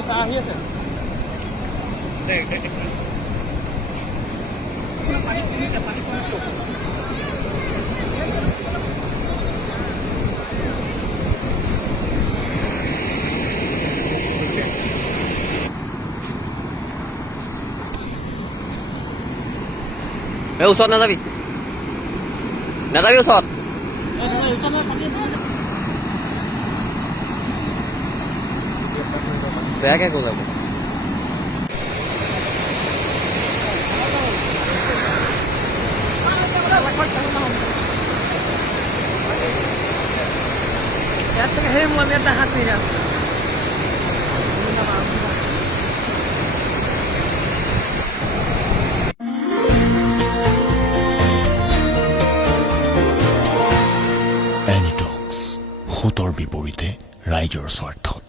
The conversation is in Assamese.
চাহ আহি আছে পানী কিনিছো ওচৰত নাযাবি ওচৰত বেয়াকে গ'ল আকৌ সেই মই এটা হাত নিৰা এনিটক্স সোঁতৰ বিপৰীতে ৰাইজৰ স্বাৰ্থত